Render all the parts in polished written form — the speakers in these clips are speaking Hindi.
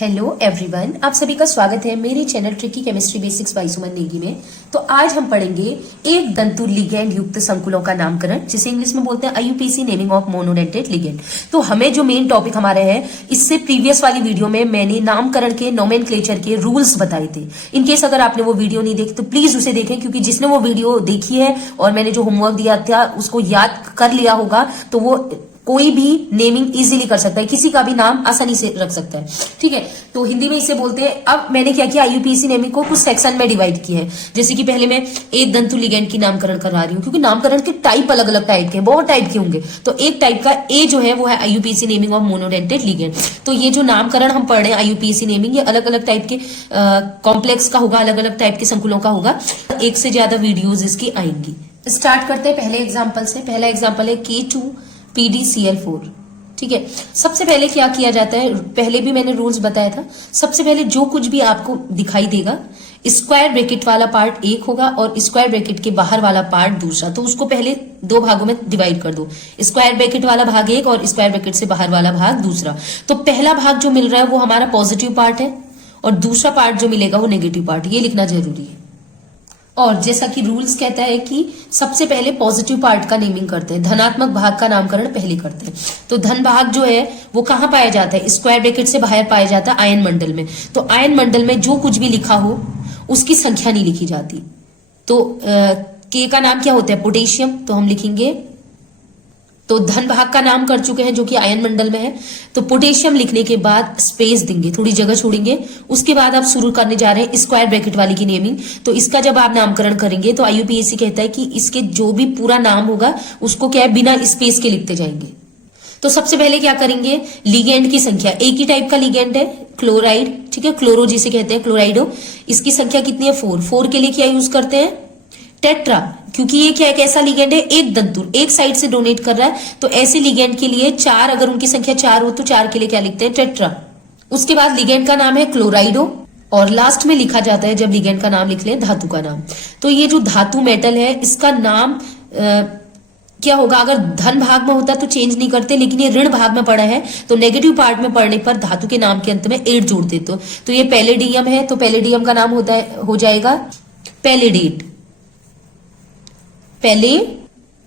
हेलो एवरीवन, आप सभी का स्वागत है मेरे channel tricky chemistry basics by Suman Negi में। तो आज हम पढ़ेंगे एक दंतु लिगेंड युक्त संकुलों का नामकरण, जिसे इंग्लिश में बोलते हैं IUPAC naming of monodentate ligand. तो हमें जो मेन टॉपिक हमारे है, इससे प्रीवियस वाली वीडियो में मैंने नामकरण के नोमेनक्लेचर के रूल्स बताए थे। इनकेस अगर आपने वो वीडियो नहीं देखी तो प्लीज उसे देखें, क्योंकि जिसने वो वीडियो देखी है और मैंने जो होमवर्क दिया था उसको याद कर लिया होगा तो वो कोई भी नेमिंग इजीली कर सकता है, किसी का भी नाम आसानी से रख सकता है। ठीक है, तो हिंदी में इसे बोलते हैं। अब मैंने क्या किया, आईयूपीएसी नेमिंग को कुछ सेक्शन में डिवाइड किया है। जैसे कि पहले मैं एक दंतु लिगेंड की नामकरण करा रही हूँ, क्योंकि नामकरण के टाइप अलग अलग टाइप के, बहुत टाइप के होंगे। तो एक टाइप का ए जो है वो है IUPAC naming of monodentate ligand. तो ये जो नामकरण हम पढ़ रहे हैं आईयूपीएसी नेमिंग, ये अलग अलग टाइप के कॉम्प्लेक्स का होगा, अलग अलग टाइप के संकुलों का होगा। एक से ज्यादा वीडियोज इसकी आएंगी। स्टार्ट करते हैं पहले एग्जाम्पल से। पहला एग्जाम्पल है K2PdCl4। ठीक है, सबसे पहले क्या किया जाता है, पहले भी मैंने रूल्स बताया था। सबसे पहले जो कुछ भी आपको दिखाई देगा, स्क्वायर ब्रैकेट वाला पार्ट एक होगा और स्क्वायर ब्रैकेट के बाहर वाला पार्ट दूसरा। तो उसको पहले दो भागों में डिवाइड कर दो, स्क्वायर ब्रैकेट वाला भाग एक और स्क्वायर ब्रैकेट से बाहर वाला भाग दूसरा। तो पहला भाग जो मिल रहा है वो हमारा पॉजिटिव पार्ट है और दूसरा पार्ट जो मिलेगा वो नेगेटिव पार्ट। ये लिखना जरूरी है। और जैसा कि रूल्स कहता है कि सबसे पहले पॉजिटिव पार्ट का नेमिंग करते हैं, धनात्मक भाग का नामकरण पहले करते हैं। तो धन भाग जो है वो कहाँ पाया जाता है, स्क्वायर ब्रैकेट से बाहर पाया जाता है आयन मंडल में। तो आयन मंडल में जो कुछ भी लिखा हो उसकी संख्या नहीं लिखी जाती। तो के का नाम क्या होता है, पोटेशियम। तो हम लिखेंगे, तो धन भाग का नाम कर चुके हैं जो कि आयन मंडल में है। तो पोटेशियम लिखने के बाद स्पेस देंगे, थोड़ी जगह छोड़ेंगे। उसके बाद आप शुरू करने जा रहे हैं स्क्वायर ब्रैकेट वाली की नेमिंग। तो इसका जब आप नामकरण करेंगे तो आईयूपीएसी कहता है कि इसके जो भी पूरा नाम होगा उसको क्या है, बिना स्पेस के लिखते जाएंगे। तो सबसे पहले क्या करेंगे, लिगेंड की संख्या। एक ही टाइप का लिगेंड है, क्लोराइड। ठीक है, क्लोरो जिसे कहते हैं, क्लोराइडो। इसकी संख्या कितनी है, 4। 4 के लिए क्या यूज करते हैं, टेट्रा, क्योंकि ये क्या है, कैसा लिगेंड है, एक दंतु एक साइड से डोनेट कर रहा है। तो ऐसे लिगेंड के लिए 4, अगर उनकी संख्या 4 हो तो 4 के लिए क्या लिखते हैं, टेट्रा। उसके बाद लिगेंड का नाम है क्लोराइडो और लास्ट में लिखा जाता है जब लिगेंड का नाम लिख लें, धातु का नाम। तो ये जो धातु मेटल है इसका नाम क्या होगा, अगर धन भाग में होता तो चेंज नहीं करते, लेकिन ये ऋण भाग में पड़ा है तो नेगेटिव पार्ट में पड़ने पर धातु के नाम के अंत में एट जोड़ देते। तो ये पैलेडियम है, तो पैलेडियम का नाम होता है, हो जाएगा पैलेडेट,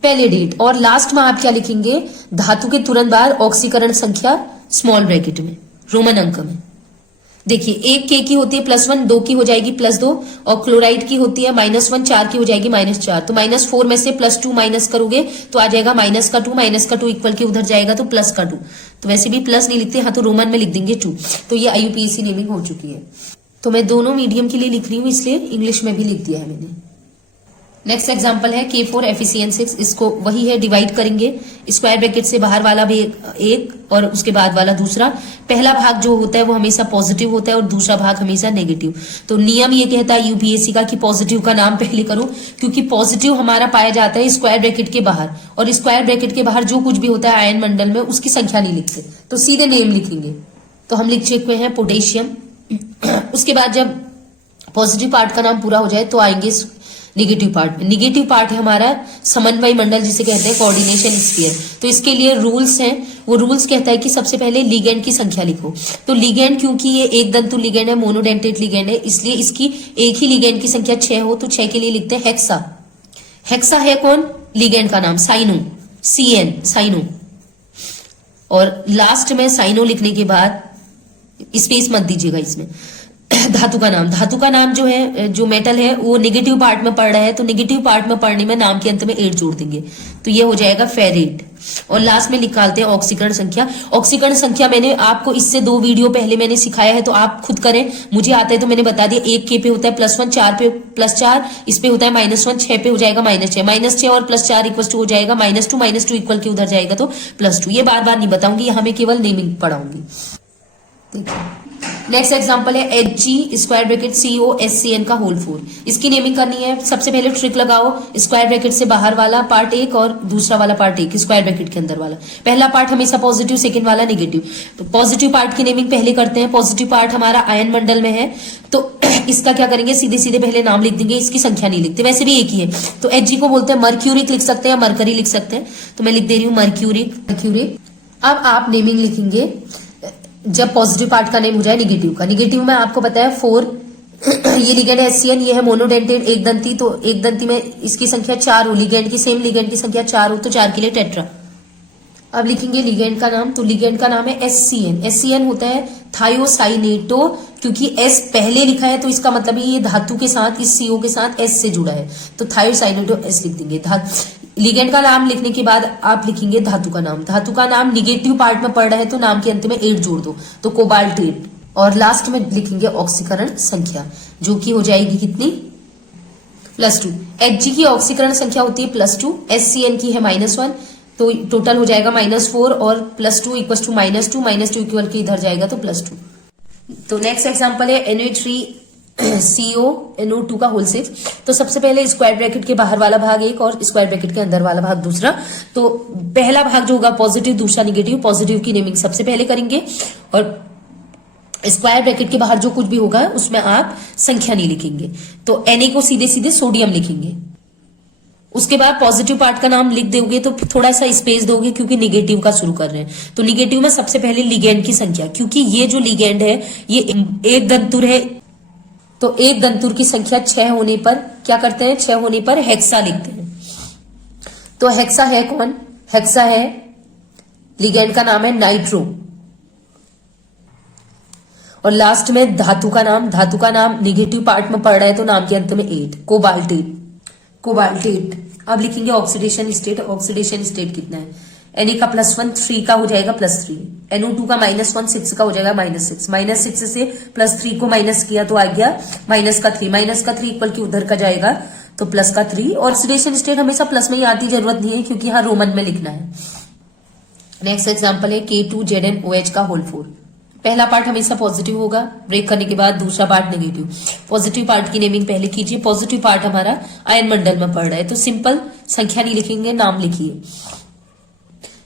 पैलेडेट। और लास्ट में आप क्या लिखेंगे, धातु के तुरंत बाद ऑक्सीकरण संख्या स्मॉल ब्रैकेट में, रोमन अंक में। देखिए, एक के की होती है +1, 2 की हो जाएगी +2 और क्लोराइड की होती है -1, 4 की हो जाएगी -4। तो -4 में से +2 माइनस करोगे तो आ जाएगा -2 इक्वल के उधर जाएगा तो +2। तो वैसे भी प्लस नहीं लिखते, हाँ तो रोमन में लिख देंगे 2। तो ये आईयूपीएसी नेमिंग हो चुकी है। तो मैं दोनों मीडियम के लिए लिख रही हूँ, इसलिए इंग्लिश में भी लिख दिया है मैंने। नेक्स्ट एग्जांपल है K4FeCN6। इसको वही है, डिवाइड करेंगे, स्क्वायर ब्रैकेट से बाहर वाला भी एक और उसके बाद वाला दूसरा। पहला भाग जो होता है वो हमेशा पॉजिटिव होता है और दूसरा भाग हमेशा नेगेटिव। तो नियम ये कहता है यूपीएससी का कि पॉजिटिव का नाम पहले करो, क्योंकि पॉजिटिव हमारा पाया जाता है स्क्वायर ब्रैकेट के बाहर, और स्क्वायर ब्रैकेट के बाहर जो कुछ भी होता है आयन मंडल में उसकी संख्या नहीं लिखते, तो सीधे नेम लिखेंगे। तो हम लिख चुके हैं पोटेशियम। उसके बाद जब पॉजिटिव पार्ट का नाम पूरा हो जाए तो आएंगे निगेटिव पार्ट में। निगेटिव पार्ट है हमारा समन्वय मंडल, जिसे कहते हैं कोऑर्डिनेशन स्फीयर। तो इसके लिए रूल्स हैं, वो रूल्स कहता है कि सबसे पहले लिगेंड की संख्या लिखो। तो लिगेंड, क्योंकि ये एक दंतु लिगेंड है, मोनोडेंटेड लिगेंड है, इसलिए इसकी एक ही लिगेंड की संख्या 6 हो तो 6 के लिए लिखते हैं हेक्सा। हेक्सा है कौन, लिगेंड का नाम, साइनो, CN, साइनो। और लास्ट में साइनो लिखने के बाद स्पेस मत दीजिएगा इसमें। धातु का नाम, धातु का नाम जो है, जो मेटल है वो नेगेटिव पार्ट में पड़ रहा है, तो नेगेटिव पार्ट में पढ़ने में नाम के अंत में 8 जोड़ देंगे, तो ये हो जाएगा फेरेट। और लास्ट में निकालते हैं ऑक्सीकरण संख्या। ऑक्सीकरण संख्या मैंने आपको इससे 2 वीडियो पहले मैंने सिखाया है, तो आप खुद करें, मुझे आता है तो मैंने बता दिया। एक के पे होता है +1, 4 पे +4, इस पे होता है -1, 6 पे हो जाएगा -6, -6 और +4 इक्वल टू हो जाएगा -2 इक्वल के उधर जाएगा तो +2। ये बार बार नहीं बताऊंगी, यहाँ मैं केवल नेमिंग पढ़ाऊंगी। देखिए, नेक्स्ट एग्जांपल है HG²COSCN का होल 4। इसकी नेमिंग करनी है। सबसे पहले ट्रिक लगाओ, स्क्वायर ब्रैकेट से बाहर वाला पार्ट एक और दूसरा वाला पार्ट एक, स्क्वायर ब्रैकेट के अंदर वाला। पहला पार्ट हमेशा पॉजिटिव, सेकंड वाला नेगेटिव। तो पॉजिटिव पार्ट की नेमिंग पहले करते हैं। पॉजिटिव पार्ट हमारा आयन मंडल में है, तो इसका क्या करेंगे, सीधे सीधे पहले नाम लिख देंगे, इसकी संख्या नहीं लिखते, वैसे भी एक ही है। तो Hg को बोलते हैं मर्क्यूरिक, लिख सकते हैं मरकरी लिख सकते हैं, तो मैं लिख दे रही हूँ मर्क्यूरिक। अब आप नेमिंग लिखेंगे जब पॉजिटिव पार्ट का नेम हो जाए निगेटिव में आपको बताया 4 ये लिगेंड है HCN, ये है मोनोडेंटेड एक दंती, तो एक दंती में इसकी संख्या 4 हो, लिगेंड की सेम लिगेंड की संख्या 4 हो तो 4 के लिए टेट्रा। अब लिखेंगे लिगेंड का नाम, तो लिगेंड का नाम है SCN होता है थायोसाइनेटो, क्योंकि S पहले लिखा है तो इसका मतलब है ये धातु के साथ, इस CO के साथ S से जुड़ा है, तो थायोसाइनेटो S लिख देंगे। लिगेंड का नाम लिखने के बाद आप लिखेंगे धातु का नाम। धातु का नाम निगेटिव पार्ट में पड़ रहा है तो नाम के अंत में 8 जोड़ दो, तो कोबाल्टेट। और लास्ट में लिखेंगे ऑक्सीकरण संख्या, जो कि हो जाएगी कितनी, +2। Hg की ऑक्सीकरण संख्या होती है +2, SCN की है -1, तो टोटल हो जाएगा -4 और +2 इक्वल टू -2, -2 इक्वल के इधर जाएगा तो +2। तो नेक्स्ट एग्जांपल है NH3CO NO2 का होल शेप। तो सबसे पहले स्क्वायर ब्रैकेट के बाहर वाला भाग एक और स्क्वायर ब्रैकेट के अंदर वाला भाग दूसरा। तो पहला भाग जो होगा पॉजिटिव, दूसरा निगेटिव। पॉजिटिव की नेमिंग सबसे पहले करेंगे और स्क्वायर ब्रैकेट के बाहर जो कुछ भी होगा उसमें आप संख्या नहीं लिखेंगे, तो Na को सीधे सीधे सोडियम लिखेंगे। उसके बाद पॉजिटिव पार्ट का नाम लिख दोगे तो थोड़ा सा स्पेस दोगे क्योंकि निगेटिव का शुरू कर रहे हैं, तो निगेटिव में सबसे पहले लिगेंड की संख्या, क्योंकि ये जो लिगेंड है ये एक दंतुर है, तो एक दंतुर की संख्या 6 होने पर क्या करते हैं, 6 होने पर हेक्सा लिखते हैं। तो हेक्सा है कौन, हेक्सा है लिगेंड का नाम है नाइट्रो। और लास्ट में धातु का नाम, धातु का नाम निगेटिव पार्ट में पड़ रहा है तो नाम के अंत में 8, कोबाल्टेट। अब लिखेंगे ऑक्सीडेशन स्टेट। ऑक्सीडेशन स्टेट कितना है, Na का +1 3 का हो जाएगा +3, NO2 का -1 6 का हो जाएगा -6, -6 से +3 को माइनस किया तो आ गया -3, -3 इक्वल की उधर का जाएगा तो +3। और ऑक्सीडेशन स्टेट हमेशा प्लस में ही आती, जरूरत नहीं है क्योंकि यहाँ रोमन में लिखना है। नेक्स्ट एग्जाम्पल है K2ZnOH का होल 4। पहला पार्ट हमेशा पॉजिटिव होगा, ब्रेक करने के बाद दूसरा पार्ट नेगेटिव। पॉजिटिव पार्ट की नेमिंग पहले कीजिए। पॉजिटिव पार्ट हमारा आयन मंडल में पड़ रहा है तो सिंपल संख्या नहीं लिखेंगे, नाम लिखिए,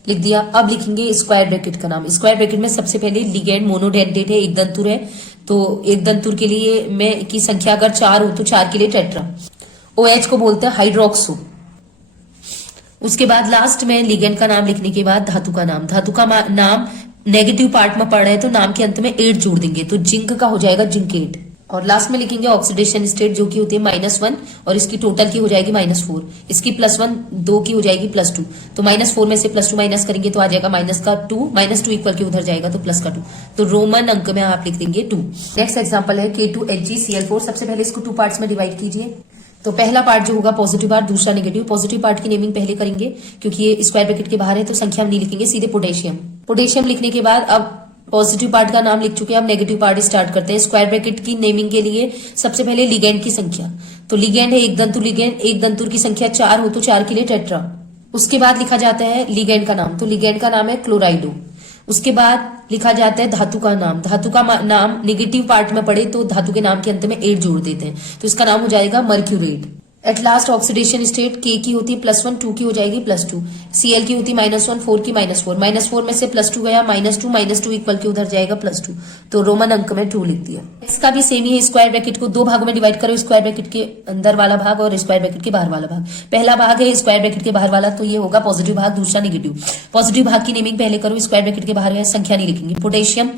लिख दिया। अब लिखेंगे स्क्वायर ब्रैकेट का नाम। स्क्वायर ब्रैकेट में सबसे पहले लिगेंड मोनोडेंटेट है, एक दंतुर है, तो एक दंतुर के लिए में की संख्या अगर 4 हो तो 4 के लिए टेट्रा। OH को बोलते हैं हाइड्रोक्सो। उसके बाद लास्ट में लिगेंड का नाम लिखने के बाद धातु का नाम। धातु का नाम नेगेटिव पार्ट में पड़ रहा है तो नाम के अंत में 8 जोड़ देंगे, तो जिंक का हो जाएगा जिंकेट। और लास्ट में लिखेंगे ऑक्सीडेशन स्टेट, जो की होती है -1 और इसकी टोटल की हो जाएगी -4, इसकी +1 2 की हो जाएगी +2, तो -4 में से +2 माइनस करेंगे तो आ जाएगा -2 इक्वल के उधर जाएगा तो +2, तो रोमन अंक में आप लिख देंगे 2। नेक्स्ट एग्जाम्पल है K2HgCl4। सबसे पहले इसको 2 पार्ट्स में डिवाइड कीजिए। तो पहला पार्ट जो होगा पॉजिटिव पार्ट, दूसरा नेगेटिव। पॉजिटिव पार्ट की नेमिंग पहले करेंगे क्योंकि ये स्क्वायर ब्रैकेट के बाहर है तो संख्या हम नहीं लिखेंगे, सीधे पोटेशियम लिखने के बाद अब पॉजिटिव पार्ट का नाम लिख चुके हैं, अब नेगेटिव पार्ट स्टार्ट करते हैं। स्क्वायर ब्रैकेट की नेमिंग के लिए सबसे पहले लिगेंड की संख्या, तो लिगेंड है एक दंतुर लिगेंड, एक दंतुर की संख्या 4 हो तो 4 के लिए टेट्रा। उसके बाद लिखा जाता है लिगेंड का नाम, तो लिगेंड का नाम है क्लोराइडो। उसके बाद लिखा जाता है धातु का नाम। धातु का नाम निगेटिव पार्ट में पड़े तो धातु के नाम के अंत में 8 जोड़ देते हैं, तो इसका नाम हो जाएगा mercurate. At last oxidation state K की होती है +1, 2 की हो जाएगी +2, Cl की होती है -1, 4 की -4, -4 में से +2 गया -2 इक्वल के उधर जाएगा +2, तो रोमन अंक में 2 लिख दिया। इसका भी सेम ही है, स्क्वायर ब्रैकेट को 2 भागों में डिवाइड करो, स्क्वायर ब्रैकेट के अंदर वाला भाग और स्क्वायर ब्रैकेट के बाहर वाला भाग। पहला भाग है स्क्वायर ब्रैकेट के बाहर वाला, तो ये होगा पॉजिटिव भाग, दूसरा नेगेटिव। पॉजिटिव भाग की नेमिंग पहले करो, स्क्वायर ब्रैकेट के बाहर है, संख्या नहीं लिखेंगे, पोटेशियम।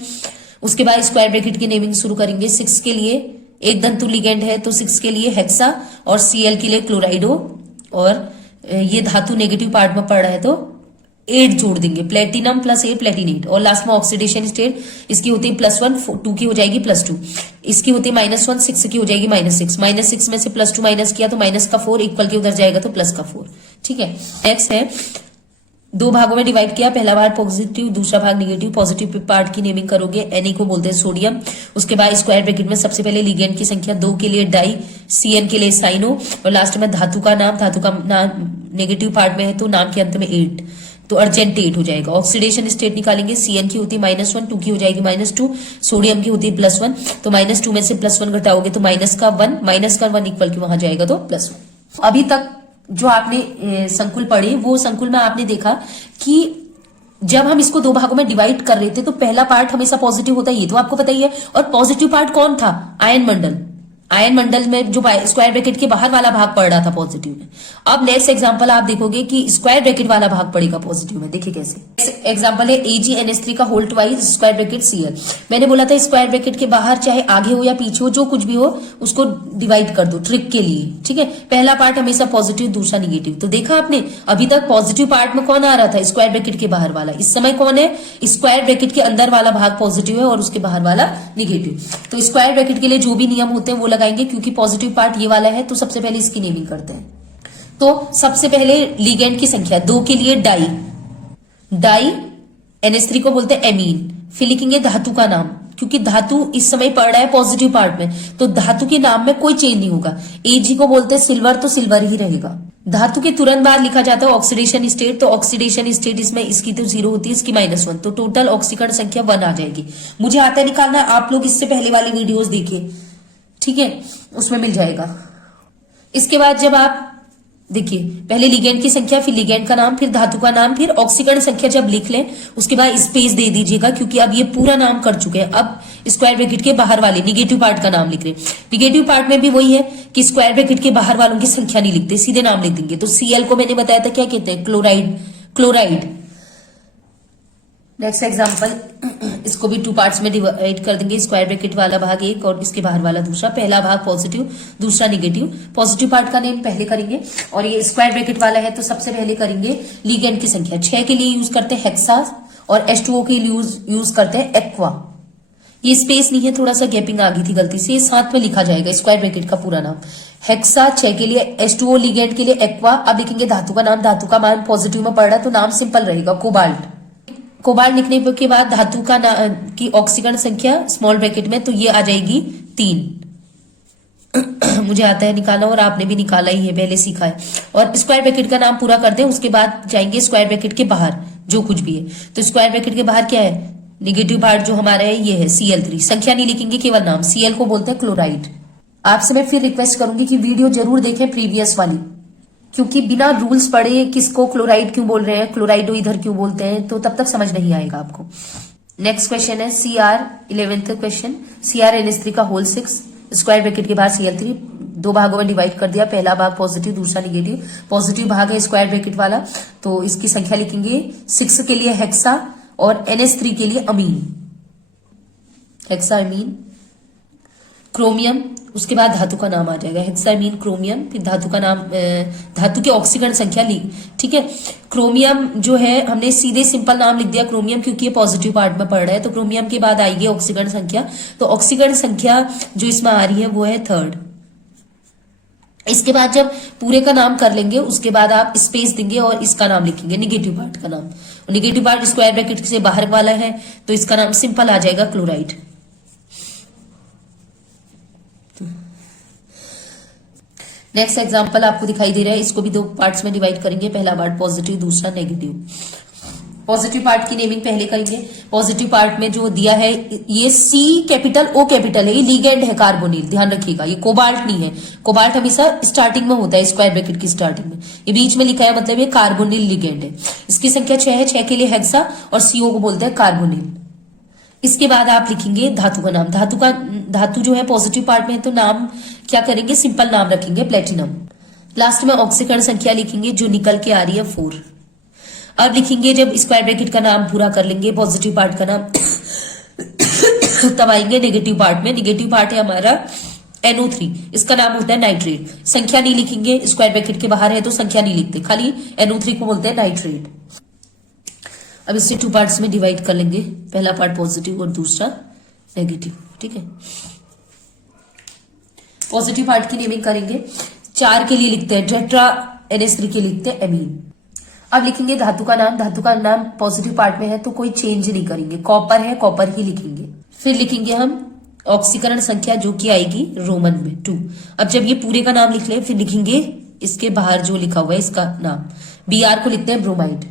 उसके बाद स्क्वायर ब्रैकेट की नेमिंग शुरू करेंगे। 6 के लिए एक दंतु लिगेंड है तो 6 के लिए हेक्सा और Cl के लिए क्लोराइडो, और ये धातु नेगेटिव पार्ट में पड़ रहा है तो 8 जोड़ देंगे, प्लेटिनम +8 प्लेटिनेट। और लास्ट में ऑक्सीडेशन स्टेट, इसकी होती है +1, 2 की हो जाएगी +2, इसकी होती है -1, 6 की हो जाएगी -6, -6 में से +2 माइनस किया तो -4 इक्वल के उधर जाएगा तो +4। ठीक है। नेक्स्ट है 2 भागों में डिवाइड किया, पहला भाग पॉजिटिव, दूसरा भाग नेगेटिव। पॉजिटिव पार्ट की नेमिंग करोगे, Na को बोलते हैं सोडियम। उसके बाद स्क्वायर ब्रैकेट में सबसे पहले लिगेंड की संख्या, 2 के लिए डाई, Cn के लिए साइनो, और लास्ट में धातु का नाम। धातु का नाम नेगेटिव पार्ट में है तो नाम के अंत में 8, तो अर्जेंटेट हो जाएगा। ऑक्सीडेशन स्टेट निकालेंगे, Cn की होती है -1, 2 की हो जाएगी -2, सोडियम की होती है +1, तो -2 में से +1 घटाओगे तो -1 इक्वल के वहां जाएगा तो +1। अभी तक जो आपने संकुल पढ़े वो संकुल में आपने देखा कि जब हम इसको 2 भागों में डिवाइड कर रहे थे तो पहला पार्ट हमेशा पॉजिटिव होता है, ये तो आपको पता ही है। और पॉजिटिव पार्ट कौन था, आयन मंडल, आयन मंडल में जो स्क्वायर ब्रैकेट के बाहर वाला भाग पड़ रहा था पॉजिटिव में, अब नेक्स्ट एग्जांपल आप देखोगे कि स्क्वायर ब्रैकेट वाला भाग पड़ेगा पॉजिटिव में। देखिए कैसे। एग्जांपल है AgNH3 का whole twice square bracket Cl। मैंने बोला था स्क्वायर ब्रैकेट के बाहर चाहे आगे हो या पीछे हो, जो कुछ भी हो उसको डिवाइड कर दो ट्रिक के लिए, ठीक है। पहला पार्ट हमेशा पॉजिटिव, दूसरा निगेटिव। तो देखा आपने अभी तक पॉजिटिव पार्ट में कौन आ रहा था, स्क्वायर ब्रैकेट के बाहर वाला। इस समय कौन है, स्क्वायर ब्रैकेट के अंदर वाला भाग पॉजिटिव है और उसके बाहर वाला निगेटिव। तो स्क्वायर ब्रैकेट के लिए जो भी नियम होते हैं वो लगाएंगे, क्योंकि पॉजिटिव पार्ट ये वाला है। तो सबसे पहले इसकी नेमिंग करते हैं। तो सबसे पहले लिगेंड की संख्या 2 के लिए डाई NH3 को बोलते हैं एमीन। फिर लिखेंगे धातु का नाम, क्योंकि धातु इस समय पड़ रहा है पॉजिटिव पार्ट में, तो धातु के नाम में कोई चेंज नहीं होगा। Ag को बोलते हैं सिल्वर, तो सिल्वर ही रहेगा। धातु के तुरंत बाद लिखा जाता है ऑक्सीडेशन स्टेट, तो ऑक्सीडेशन स्टेट इसमें इसकी तो 0 होती है, इसकी -1, तो टोटल ऑक्सीकरण संख्या 1 आ जाएगी। मुझे आता है निकालना, आप लोग इससे पहले वाले वीडियोस देखिए, ठीक है, उसमें मिल जाएगा। इसके बाद जब आप देखिए पहले लिगेंड की संख्या, फिर लिगेंड का नाम, फिर धातु का नाम, फिर ऑक्सीकरण संख्या जब लिख लें उसके बाद स्पेस दे दीजिएगा, क्योंकि अब ये पूरा नाम कर चुके हैं। अब स्क्वायर ब्रैकेट के बाहर वाले निगेटिव पार्ट का नाम लिख रहे हैं। निगेटिव पार्ट में भी वही है कि स्क्वायर ब्रैकेट के बाहर वालों की संख्या नहीं लिखते, सीधे नाम लिख देंगे। तो Cl को मैंने बताया था क्या कहते हैं, क्लोराइड। नेक्स्ट एग्जांपल, इसको भी 2 पार्ट्स में डिवाइड कर देंगे। स्क्वायर ब्रैकेट वाला भाग एक और इसके बाहर वाला दूसरा। पहला भाग पॉजिटिव, दूसरा निगेटिव। पॉजिटिव पार्ट का नेम पहले करेंगे, और ये स्क्वायर ब्रैकेट वाला है तो सबसे पहले करेंगे लिगेंड की संख्या। 6 के लिए यूज करते हैं हेक्सा और H2O के लिए यूज करते हैं एक्वा। ये स्पेस नहीं है, थोड़ा सा गैपिंग आ गई थी गलती से, साथ में लिखा जाएगा स्क्वायर ब्रैकेट का पूरा नाम। हेक्सा 6 के लिए, H2O लिगेंड के लिए एक्वा। अब लिखेंगे धातु का नाम, धातु का मान पॉजिटिव में पड़ रहा है तो नाम सिंपल रहेगा कोबाल्ट। कोबाल्ट लिखने के बाद धातु का की ऑक्सीकरण संख्या स्मॉल ब्रैकेट में, तो ये आ जाएगी 3। मुझे आता है निकालना और आपने भी निकाला ही है, पहले सीखा है। और स्क्वायर ब्रैकेट का नाम पूरा करते हैं, उसके बाद जाएंगे स्क्वायर ब्रैकेट के बाहर जो कुछ भी है। तो स्क्वायर ब्रैकेट के बाहर क्या है, निगेटिव पार्ट जो हमारा है ये है Cl3। संख्या नहीं लिखेंगे, केवल नाम। Cl को बोलते हैं क्लोराइड। आपसे मैं फिर रिक्वेस्ट करूंगी कि वीडियो जरूर देखें प्रीवियस वाली, क्योंकि बिना रूल्स पढ़े किसको क्लोराइड क्यों बोल रहे हैं, क्लोराइडो इधर क्यों बोलते हैं, तो तब तक समझ नहीं आएगा आपको। नेक्स्ट क्वेश्चन है Cr, 11th क्वेश्चन। CrNH3 का होल 6, स्क्वायर ब्रैकेट के बाहर Cl3, 2 भागों में डिवाइड कर दिया। पहला भाग पॉजिटिव, दूसरा निगेटिव। पॉजिटिव भाग है स्क्वायर ब्रैकेट वाला, तो इसकी संख्या लिखेंगे 6 के लिए हेक्सा और NH3 के लिए अमीन, हेक्सा अमीन। क्रोमियम, उसके बाद धातु का नाम आ जाएगा हेक्सामीन क्रोमियम। फिर धातु का नाम, धातु की ऑक्सीकरण संख्या ली, ठीक है। क्रोमियम जो है हमने सीधे सिंपल नाम लिख दिया क्रोमियम, क्योंकि ये पॉजिटिव पार्ट में पड़ रहा है। तो क्रोमियम के बाद आएगी ऑक्सीकरण संख्या, तो ऑक्सीकरण संख्या जो इसमें आ रही है वो है 3rd। इसके बाद जब पूरे का नाम कर लेंगे उसके बाद आप स्पेस देंगे और इसका नाम लिखेंगे, निगेटिव पार्ट का नाम। निगेटिव पार्ट स्क्वायर ब्रैकेट से बाहर वाला है तो इसका नाम सिंपल आ जाएगा क्लोराइड। नेक्स्ट एग्जांपल आपको दिखाई दे रहा है, इसको भी 2 पार्ट्स में डिवाइड करेंगे। पहला पार्ट पॉजिटिव, दूसरा नेगेटिव। पॉजिटिव पार्ट की नेमिंग पहले करेंगे। पॉजिटिव पार्ट में जो दिया है ये C कैपिटल O कैपिटल है, ये लिगेंड है कार्बोनिल, ध्यान रखिएगा। ये कोबाल्ट नहीं है, कोबाल्ट हमेशा स्टार्टिंग में होता है, स्क्वायर ब्रैकेट की स्टार्टिंग में। ये बीच में लिखा है मतलब ये कार्बोनिल लिगेंड है। इसकी संख्या 6 है, 6 के लिए हेक्सा और CO को बोलते हैं कार्बोनिल। इसके बाद आप लिखेंगे धातु का नाम। धातु जो है पॉजिटिव पार्ट में है तो नाम क्या करेंगे, सिंपल नाम रखेंगे प्लेटिनम। लास्ट में ऑक्सीकरण संख्या लिखेंगे जो निकल के आ रही है 4। अब लिखेंगे जब स्क्वायर ब्रैकेट का नाम पूरा कर लेंगे, पॉजिटिव पार्ट का नाम तब आएंगे नेगेटिव पार्ट में। नेगेटिव पार्ट है हमारा NO3, इसका नाम होता है नाइट्रेट। संख्या नहीं लिखेंगे, स्क्वायर ब्रैकेट के बाहर है तो संख्या नहीं लिखते, खाली NO3 को बोलते हैं नाइट्रेट। अब इसे 2 पार्ट्स में डिवाइड कर लेंगे, पहला पार्ट पॉजिटिव और दूसरा नेगेटिव, ठीक है। पॉजिटिव पार्ट की नेमिंग करेंगे। 4 के लिए लिखते हैं टेट्रा, NH3 के लिए लिखते हैं एमीन। अब लिखेंगे धातु का नाम। धातु का नाम पॉजिटिव पार्ट में है तो कोई चेंज नहीं करेंगे, कॉपर है कॉपर ही लिखेंगे। फिर लिखेंगे हम ऑक्सीकरण संख्या जो कि आएगी रोमन में 2। अब जब ये पूरे का नाम लिख ले फिर लिखेंगे इसके बाहर जो लिखा हुआ है इसका नाम। Br को लिखते हैं ब्रोमाइड,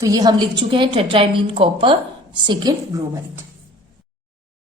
तो ये हम लिख चुके हैं टेट्रामीन कॉपर सेकेंड ब्रोमाइड।